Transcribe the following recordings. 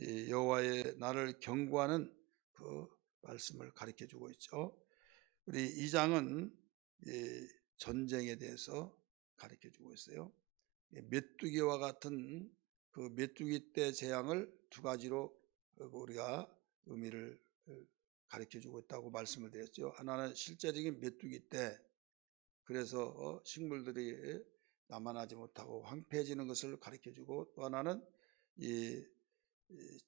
이 여호와의 날을 경고하는 그 말씀을 가르쳐 주고 있죠. 우리 2장은 전쟁에 대해서 가르쳐 주고 있어요. 메뚜기와 같은 그 메뚜기 때 재앙을 두 가지로 우리가 의미를 가르쳐 주고 있다고 말씀을 드렸죠. 하나는 실제적인 메뚜기 때, 그래서 식물들이 남아나지 못하고 황폐해지는 것을 가르쳐 주고, 또 하나는 이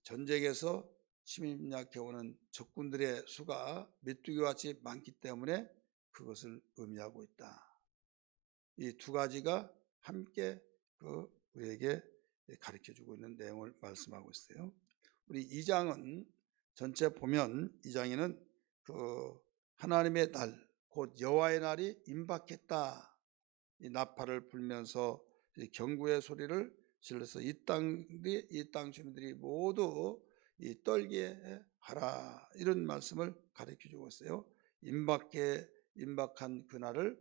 전쟁에서 침략해 오는 적군들의 수가 메뚜기와 같이 많기 때문에 그것을 의미하고 있다. 이 두 가지가 함께 우리에게 가르쳐 주고 있는 내용을 말씀하고 있어요. 우리 2장은 전체 보면 2장에는 하나님의 날, 곧 여호와의 날이 임박했다. 이 나팔을 불면서 경고의 소리를 질러서 이 땅 주민들이 모두 떨게 하라, 이런 말씀을 가르쳐 주고 있어요. 임박한 그날을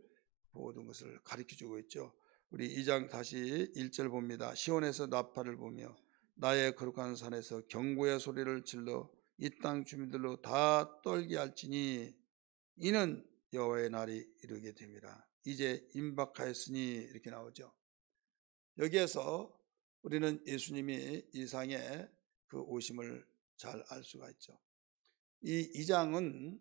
모든 것을 가르쳐 주고 있죠. 우리 2장 다시 1절 봅니다. 시온에서 나팔을 부며 나의 거룩한 산에서 경고의 소리를 질러 이 땅 주민들로 다 떨게 할지니 이는 여호와의 날이 이르게 됨이라. 이제 임박하였으니, 이렇게 나오죠. 여기에서 우리는 예수님이 이 상에 그 오심을 잘 알 수가 있죠. 이 2장은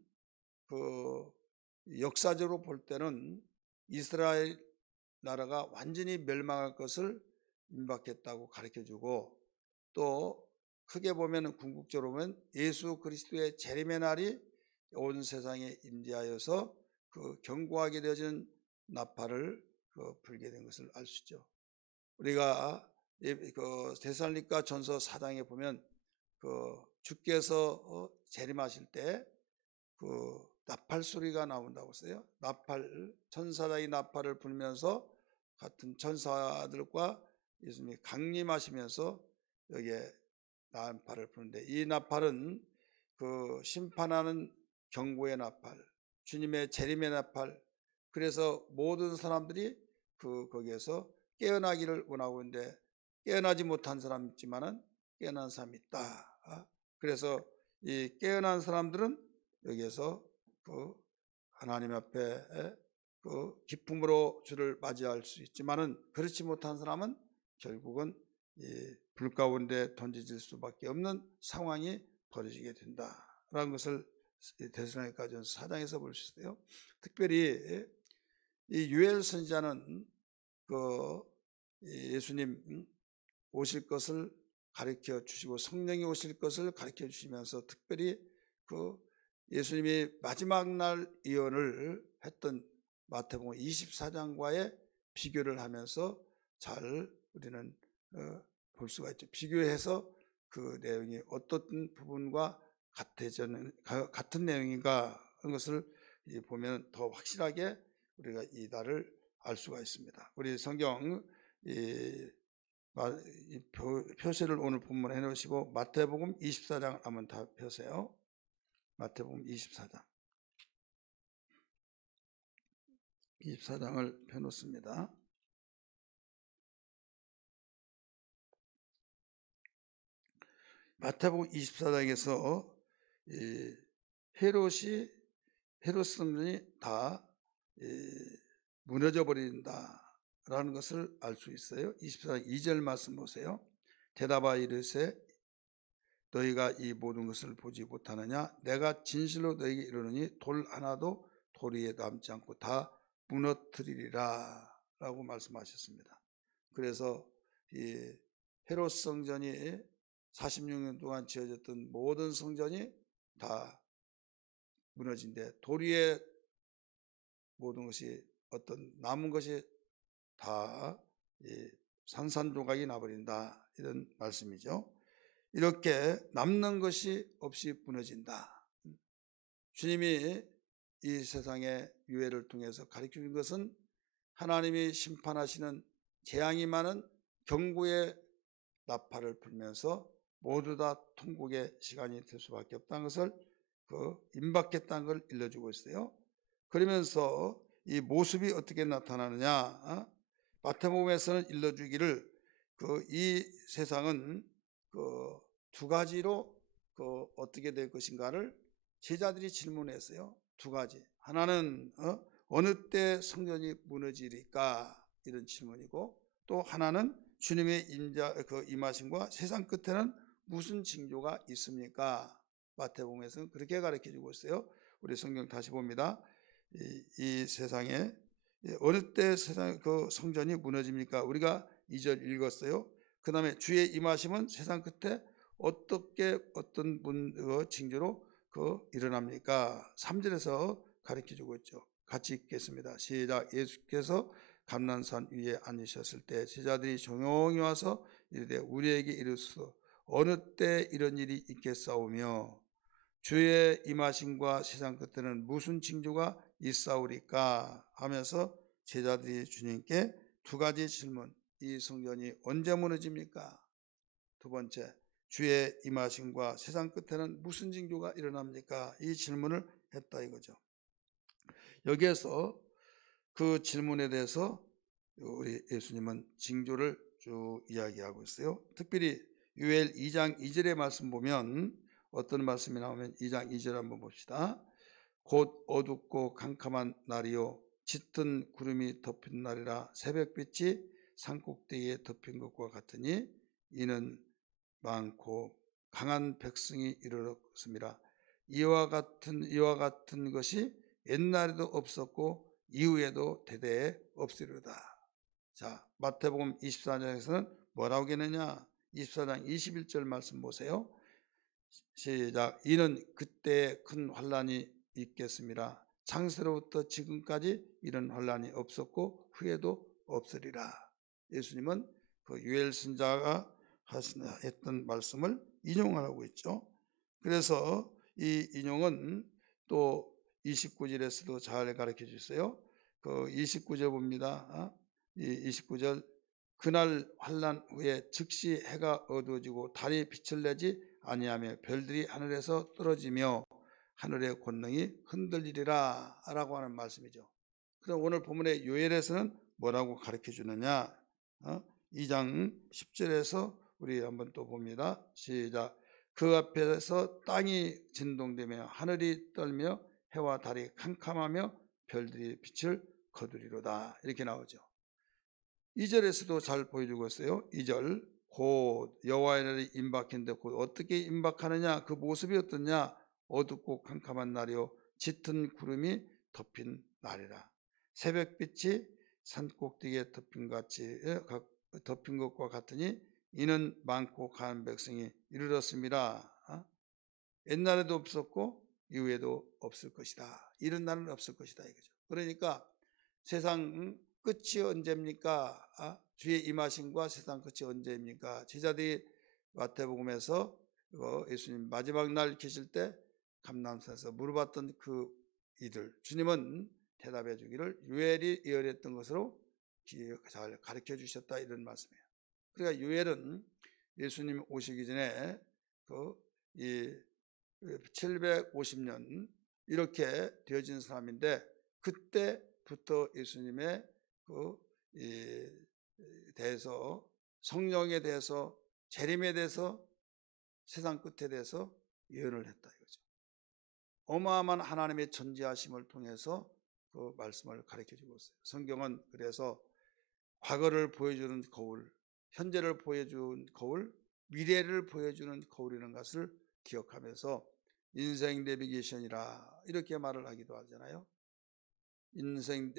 역사적으로 볼 때는 이스라엘 나라가 완전히 멸망할 것을 임박했다고 가르쳐주고, 또 크게 보면 궁극적으로 보면 예수 그리스도의 재림의 날이 온 세상에 임재하여서 경고하게 되어진 나팔을 불게 된 것을 알 수 있죠. 우리가 데살로니가 전서 4장에 보면 주께서 재림하실 때 나팔 소리가 나온다고 써요. 천사장이 나팔을 불면서 같은 천사들과 예수님이 강림하시면서 여기에 나팔을 부는데, 이 나팔은 심판하는 경고의 나팔, 주님의 재림의 나팔, 그래서 모든 사람들이 거기에서 깨어나기를 원하고 있는데 깨어나지 못한 사람이 있지만은 깨어난 사람이 있다. 그래서 이 깨어난 사람들은 여기에서 하나님 앞에 기쁨으로 주를 맞이할 수 있지만은 그렇지 못한 사람은 결국은 불 가운데 던져질 수밖에 없는 상황이 벌어지게 된다라는 것을 데살로니가전서 4장에서 볼 수 있어요. 특별히 이 요엘 선지자는 예수님 오실 것을 가르쳐 주시고 성령이 오실 것을 가르쳐 주시면서 특별히 예수님이 마지막 날 예언을 했던 마태복음 24장과의 비교를 하면서 잘 우리는 볼 수가 있죠. 비교해서 그 내용이 어떤 부분과 같은 내용인가 하는 것을 보면 더 확실하게 우리가 이 날을 알 수가 있습니다. 우리 성경 표시를 오늘 본문에 해놓으시고 마태복음 24장 한번 다 펴세요. 마태복음 24장을 펴놓습니다. 마태복음 24장에서 헤롯 성전이 다 무너져 버린다라는 것을 알 수 있어요. 24장 2절 말씀 보세요. 대답하여 이르되 너희가 이 모든 것을 보지 못하느냐? 내가 진실로 너희에게 이르노니 돌 하나도 돌 위에 남지 않고 다 무너뜨리리라 라고 말씀하셨습니다. 그래서 이 헤롯 성전이 46년 동안 지어졌던 모든 성전이 다 무너진데 돌 위에 모든 것이 어떤 남은 것이 다 산산조각이 나버린다, 이런 말씀이죠. 이렇게 남는 것이 없이 무너진다. 주님이 이 세상의 유해를 통해서 가르쳐 준 것은 하나님이 심판하시는 재앙이 많은 경고의 나팔을 불면서 모두 다 통곡의 시간이 될 수밖에 없다는 것을 임박했다는 걸 일러주고 있어요. 그러면서 이 모습이 어떻게 나타나느냐? 마태복음에서는 일러주기를 이 세상은 두 가지로 어떻게 될 것인가를 제자들이 질문했어요. 두 가지. 하나는 어느 때 성전이 무너지리까 이런 질문이고, 또 하나는 주님의 임하심과 세상 끝에는 무슨 징조가 있습니까? 마태복음에서는 그렇게 가르쳐주고 있어요. 우리 성경 다시 봅니다. 이 세상에 어느 때 세상 성전이 무너집니까? 우리가 2절 읽었어요. 그 다음에 주의 임하심은 세상 끝에 어떻게 어떤 징조로 일어납니까? 3절에서 가르쳐주고 있죠. 같이 읽겠습니다. 시작. 예수께서 감난산 위에 앉으셨을 때 제자들이 조용히 와서 이르되 우리에게 이르소서 어느 때 이런 일이 있겠사오며 주의 임하심과 세상 끝에는 무슨 징조가 있사오리까 하면서 제자들이 주님께 두 가지 질문. 이 성전이 언제 무너집니까? 두 번째, 주의 임하심과 세상 끝에는 무슨 징조가 일어납니까? 이 질문을 했다 이거죠. 여기에서 그 질문에 대해서 우리 예수님은 징조를 쭉 이야기하고 있어요. 특별히 요엘 2장 2절의 말씀 보면 어떤 말씀이 나오면 2장 2절 한번 봅시다. 곧 어둡고 캄캄한 날이요 짙은 구름이 덮인 날이라 새벽빛이 산꼭대기에 덮인 것과 같으니 이는 많고 강한 백성이 이르렀습니다. 이와 같은 것이 옛날에도 없었고 이후에도 대대에 없으리로다. 자, 마태복음 24장에서는 뭐라고 했느냐? 24장 21절 말씀 보세요. 시작. 이는 그때 큰 환란이 있겠습니다. 창세로부터 지금까지 이런 환란이 없었고 후에도 없으리라. 예수님은 그 요엘 선지자가 했던 말씀을 인용하고 있죠. 그래서 이 인용은 또 29절에서도 잘 가르쳐 주세요. 그 29절 봅니다. 이 29절 그날 환란 후에 즉시 해가 어두워지고 달이 빛을 내지 아니하며 별들이 하늘에서 떨어지며 하늘의 권능이 흔들리리라 라고 하는 말씀이죠. 그럼 오늘 본문의 요엘에서는 뭐라고 가르쳐 주느냐? 2장 10절에서 우리 한번 또 봅니다. 시작. 그 앞에서 땅이 진동되며 하늘이 떨며 해와 달이 캄캄하며 별들이 빛을 거두리로다 이렇게 나오죠. 2절에서도 잘 보여주고 있어요. 2절 곧 여호와의 날이 임박했는데 곧 어떻게 임박하느냐? 그 모습이 어떠냐? 어둡고 캄캄한 날이요 짙은 구름이 덮인 날이라. 새벽빛이 산꼭대기에 덮인 것과 같으니 이는 많고 강한 백성이 이르렀습니다. 옛날에도 없었고 이후에도 없을 것이다. 이런 날은 없을 것이다 이거죠. 그러니까 세상 끝이 언제입니까? 주의 임하심과 세상 끝이 언제입니까? 제자들이 마태복음에서 예수님 마지막 날 계실 때 감람산에서 물어봤던 그 이들, 주님은 대답해 주기를 요엘이 예언했던 것으로 잘 가르쳐 주셨다 이런 말씀이에요. 그러니까 요엘은 예수님 오시기 전에 750년 이렇게 되어진 사람인데 그때부터 예수님의 대해서 성령에 대해서 재림에 대해서 세상 끝에 대해서 예언을 했다 이거죠. 어마어마한 하나님의 전지하심을 통해서 그 말씀을 가르쳐 주고 있어요. 성경은 그래서 과거를 보여주는 거울, 현재를 보여주는 거울, 미래를 보여주는 거울이라는 것을 기억하면서 인생 내비게이션이라 이렇게 말을 하기도 하잖아요. 인생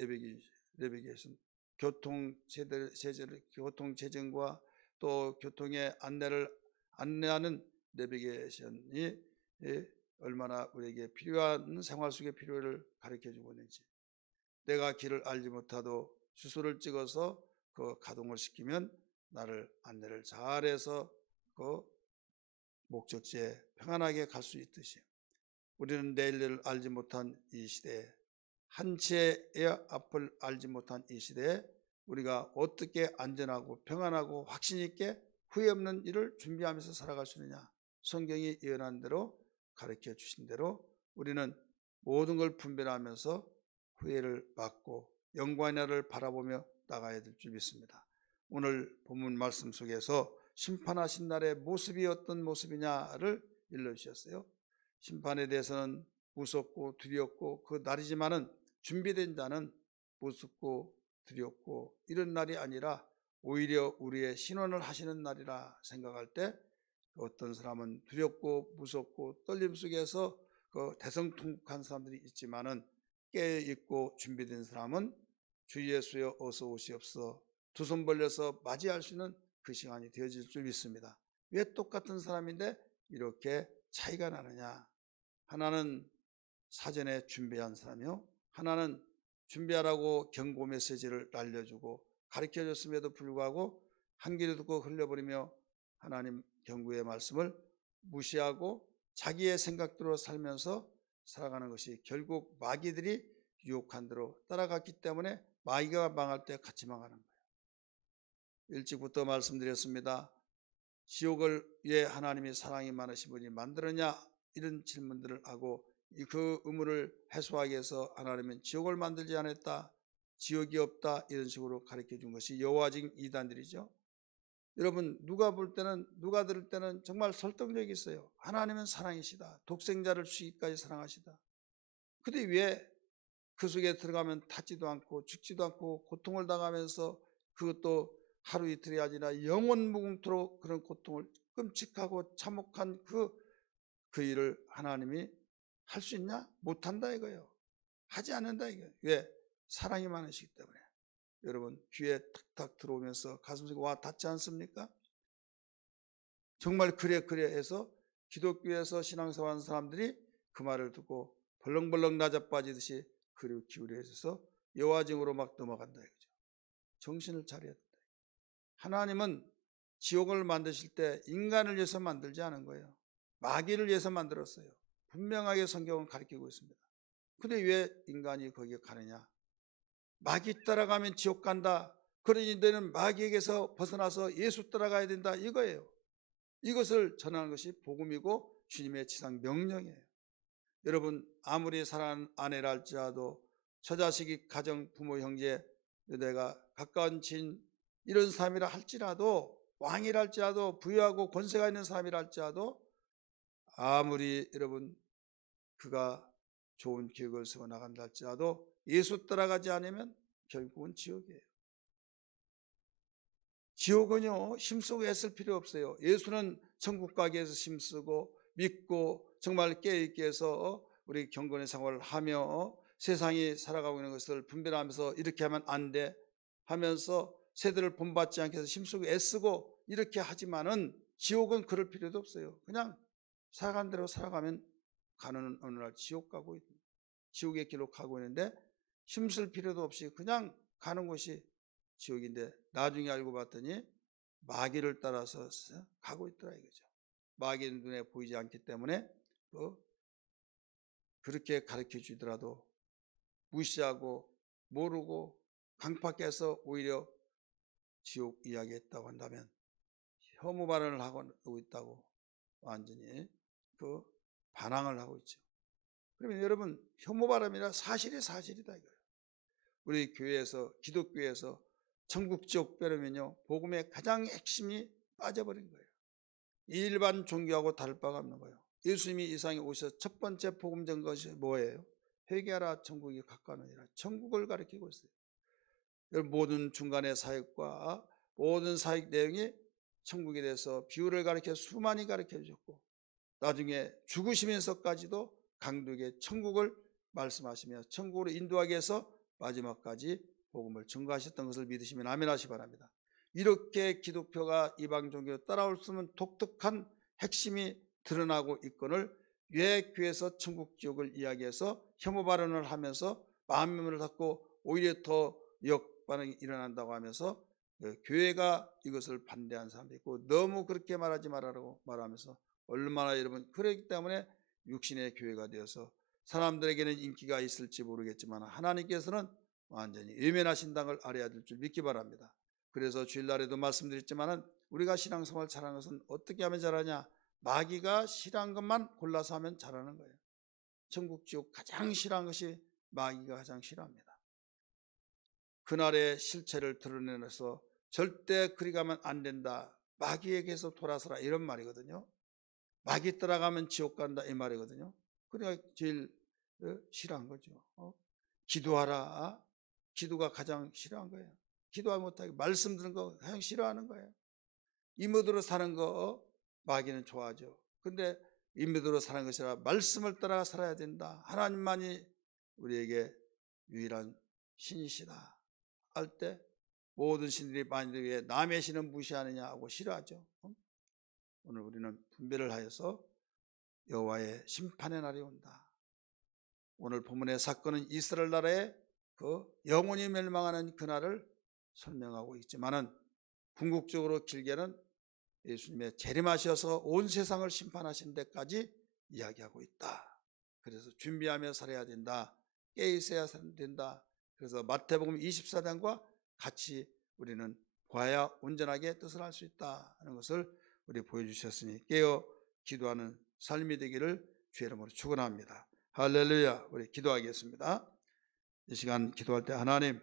내비게이션, 교통체증과 또 교통의 안내하는 내비게이션이 얼마나 우리에게 필요한 생활 속의 필요를 가르쳐주고 있는지, 내가 길을 알지 못하도 주소를 찍어서 그 가동을 시키면 나를 안내를 잘해서 그 목적지에 평안하게 갈 수 있듯이 우리는 내일을 알지 못한 이 시대에 한 채의 앞을 알지 못한 이 시대에 우리가 어떻게 안전하고 평안하고 확신 있게 후회 없는 일을 준비하면서 살아갈 수 있느냐? 성경이 예언한 대로 가르쳐 주신 대로 우리는 모든 걸 분별하면서 후회를 막고 영광의 날을 바라보며 나가야 될 줄 믿습니다. 오늘 본문 말씀 속에서 심판하신 날의 모습이 어떤 모습이냐를 일러주셨어요. 심판에 대해서는 무섭고 두렵고 그 날이지만은 준비된 자는 무섭고 두렵고 이런 날이 아니라 오히려 우리의 신원을 하시는 날이라 생각할 때 어떤 사람은 두렵고 무섭고 떨림 속에서 그 대성통곡한 사람들이 있지만은 깨어있고 준비된 사람은 주 예수여 어서 오시옵소서 두 손 벌려서 맞이할 수 있는 그 시간이 되어질 줄 믿습니다. 왜 똑같은 사람인데 이렇게 차이가 나느냐? 하나는 사전에 준비한 사람이요, 하나는 준비하라고 경고 메시지를 알려주고 가르쳐줬음에도 불구하고 한 귀로 듣고 흘려버리며 하나님 경고의 말씀을 무시하고 자기의 생각대로 살면서 살아가는 것이 결국 마귀들이 유혹한 대로 따라갔기 때문에 마귀가 망할 때 같이 망하는 거예요. 일찍부터 말씀드렸습니다. 지옥을 왜 하나님이 사랑이 많으신 분이 만들었냐 이런 질문들을 하고 그 의문을 해소하기 위해서 하나님은 지옥을 만들지 않았다, 지옥이 없다 이런 식으로 가르쳐 준 것이 여호와직 이단들이죠. 여러분 누가 볼 때는 누가 들을 때는 정말 설득력이 있어요. 하나님은 사랑이시다, 독생자를 주시기까지 사랑하시다. 근데 왜 그 속에 들어가면 타지도 않고 죽지도 않고 고통을 당하면서 그것도 하루 이틀이 아니라 영원 무궁토록 그런 고통을 끔찍하고 참혹한 그 일을 하나님이 할 수 있냐? 못한다 이거예요. 하지 않는다 이거예요. 왜? 사랑이 많으시기 때문에. 여러분 귀에 탁탁 들어오면서 가슴속에 와 닿지 않습니까? 정말 그래 해서 기독교에서 신앙생활하는 사람들이 그 말을 듣고 벌렁벌렁 나자빠지듯이 그리고 기울여 있어서 여호와증으로 막 넘어간다 이거죠. 정신을 차려야 된다. 하나님은 지옥을 만드실 때 인간을 위해서 만들지 않은 거예요. 마귀를 위해서 만들었어요. 분명하게 성경은 가르치고 있습니다. 근데 왜 인간이 거기에 가느냐? 마귀 따라가면 지옥 간다. 그러니 너는 마귀에게서 벗어나서 예수 따라가야 된다 이거예요. 이것을 전하는 것이 복음이고 주님의 지상 명령이에요. 여러분 아무리 사랑하는 아내라 할지라도 처자식이 가정 부모 형제 내가 가까운 친 이런 사람이라 할지라도 왕이라 할지라도 부유하고 권세가 있는 사람이라 할지라도 아무리 여러분 그가 좋은 기억을 세워 나간다 할지라도 예수 따라가지 않으면 결국은 지옥이에요. 지옥은요 힘쓰고 애쓸 필요 없어요. 예수는 천국 가기 위해서 힘쓰고 믿고 정말 깨어있게 해서 우리 경건의 생활을 하며 세상이 살아가고 있는 것을 분별하면서 이렇게 하면 안 돼 하면서 세대를 본받지 않게 해서 힘쓰고 애쓰고 이렇게 하지만은 지옥은 그럴 필요도 없어요. 그냥 살아간 대로 살아가면 가는 어느 날 지옥 가고 지옥의 길로 가고 있는데 힘쓸 필요도 없이 그냥 가는 곳이 지옥인데 나중에 알고 봤더니 마귀를 따라서 가고 있더라 이거죠. 마귀는 눈에 보이지 않기 때문에 그렇게 가르쳐 주더라도 무시하고 모르고 강팍해서 오히려 지옥 이야기했다고 한다면 혐오 발언을 하고 있다고 완전히 그 반항을 하고 있죠. 그러면 여러분 혐오 발언이라 사실이다 이거예요. 우리 교회에서 기독교에서 천국 지옥 빼려면요 복음의 가장 핵심이 빠져버린 거예요. 일반 종교하고 다를 바가 없는 거예요. 예수님이 이 세상에 오셔서 첫 번째 복음 전 것이 뭐예요? 회개하라 천국이 가까우니라. 천국을 가리키고 있어요. 모든 중간의 사역과 모든 사역 내용이 천국에 대해서 비유를 가르쳐 수많이 가르쳐 주셨고 나중에 죽으시면서까지도 강도에게 천국을 말씀하시며 천국으로 인도하기 위해서 마지막까지 복음을 증거하셨던 것을 믿으시면 아멘 하시 바랍니다. 이렇게 기독교가 이방 종교에 따라올 수 없는 독특한 핵심이 드러나고 있거늘 왜 교회에서 천국 지옥을 이야기해서 혐오 발언을 하면서 마음을 닫고 오히려 더 역반응이 일어난다고 하면서 교회가 이것을 반대한 사람도 있고 너무 그렇게 말하지 말라고 말하면서 얼마나 여러분 그렇기 때문에 육신의 교회가 되어서 사람들에게는 인기가 있을지 모르겠지만 하나님께서는 완전히 외면하신 당을 알아야 될 줄 믿기 바랍니다. 그래서 주일날에도 말씀드렸지만 우리가 신앙생활 잘하는 것은 어떻게 하면 잘하냐? 마귀가 싫어한 것만 골라서 하면 잘하는 거예요. 천국 지옥 가장 싫어한 것이 마귀가 가장 싫어합니다. 그날의 실체를 드러내서 절대 그리 가면 안 된다. 마귀에게서 돌아서라 이런 말이거든요. 마귀 따라가면 지옥 간다 이 말이거든요. 그러니까 제일 싫어한 거죠. 기도하라. 기도가 가장 싫어한 거예요. 기도하지 못하게 말씀 듣는 거 가장 싫어하는 거예요. 임무대로 사는 거 마귀는 좋아하죠. 근데 임무대로 사는 것이 아니라 말씀을 따라 살아야 된다. 하나님만이 우리에게 유일한 신이시다 할 때 모든 신들이 만일을 위해 남의 신은 무시하느냐 하고 싫어하죠. 오늘 우리는 분별을 하여서 여호와의 심판의 날이 온다. 오늘 본문의 사건은 이스라엘 나라의 그 영원히 멸망하는 그날을 설명하고 있지만은 궁극적으로 길게는 예수님의 재림하셔서 온 세상을 심판하신 데까지 이야기하고 있다. 그래서 준비하며 살아야 된다. 깨 있어야 된다. 그래서 마태복음 24장과 같이 우리는 보아야 온전하게 뜻을 할 수 있다 하는 것을 우리 보여주셨으니 깨어 기도하는 삶이 되기를 주의 이름으로 축원합니다. 할렐루야. 우리 기도하겠습니다. 이 시간 기도할 때 하나님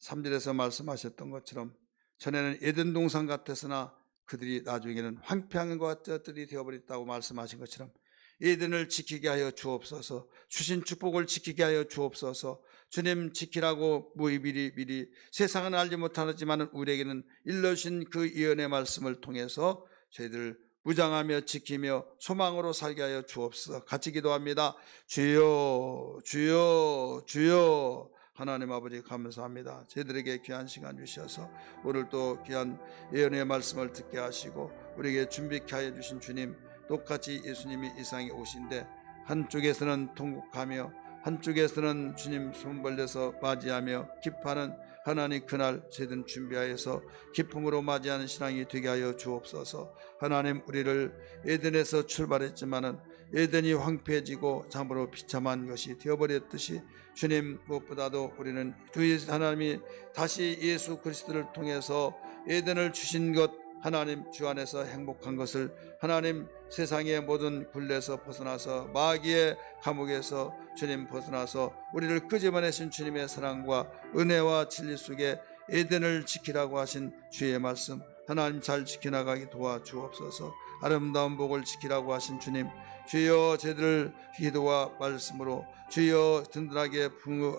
3절에서 말씀하셨던 것처럼 전에는 에덴 동산 같았으나 그들이 나중에는 황폐한 것들이 되어버렸다고 말씀하신 것처럼 에덴을 지키게 하여 주옵소서. 주신 축복을 지키게 하여 주옵소서. 주님 지키라고 미리 세상은 알지 못하지만 우리에게는 일러주신 그 예언의 말씀을 통해서 저희들 무장하며 지키며 소망으로 살게 하여 주옵소서. 같이 기도합니다. 주여 주여 주여. 하나님 아버지 감사합니다. 저희들에게 귀한 시간 주셔서 오늘 또 귀한 예언의 말씀을 듣게 하시고 우리에게 준비케 하여 주신 주님, 똑같이 예수님이 이 세상에 오신데 한쪽에서는 통곡하며 한쪽에서는 주님 손 벌려서 맞이하며 기뻐하는 하나님 그날 저희들은 준비하여서 기쁨으로 맞이하는 신앙이 되게 하여 주옵소서. 하나님 우리를 에덴에서 출발했지만은 에덴이 황폐해지고 참으로 비참한 것이 되어버렸듯이 주님 무엇보다도 우리는 주 하나님이 다시 예수 그리스도를 통해서 에덴을 주신 것 하나님 주 안에서 행복한 것을 하나님 세상의 모든 굴레에서 벗어나서 마귀의 감옥에서 주님 벗어나서 우리를 끄집어내신 주님의 사랑과 은혜와 진리 속에 에덴을 지키라고 하신 주의 말씀 하나님 잘 지켜나가게 도와주옵소서. 아름다운 복을 지키라고 하신 주님, 주여 저희들 기도와 말씀으로 주여 든든하게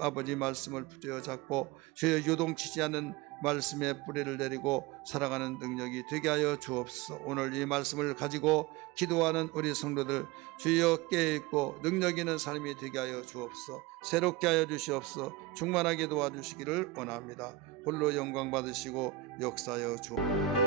아버지 말씀을 붙잡고 주여 요동치지 않는 말씀의 뿌리를 내리고 살아가는 능력이 되게 하여 주옵소서. 오늘 이 말씀을 가지고 기도하는 우리 성도들 주여 깨어있고 능력 있는 삶이 되게 하여 주옵소서. 새롭게 하여 주시옵소서. 충만하게 도와주시기를 원합니다. 홀로 영광 받으시고 역사하여 주옵소서.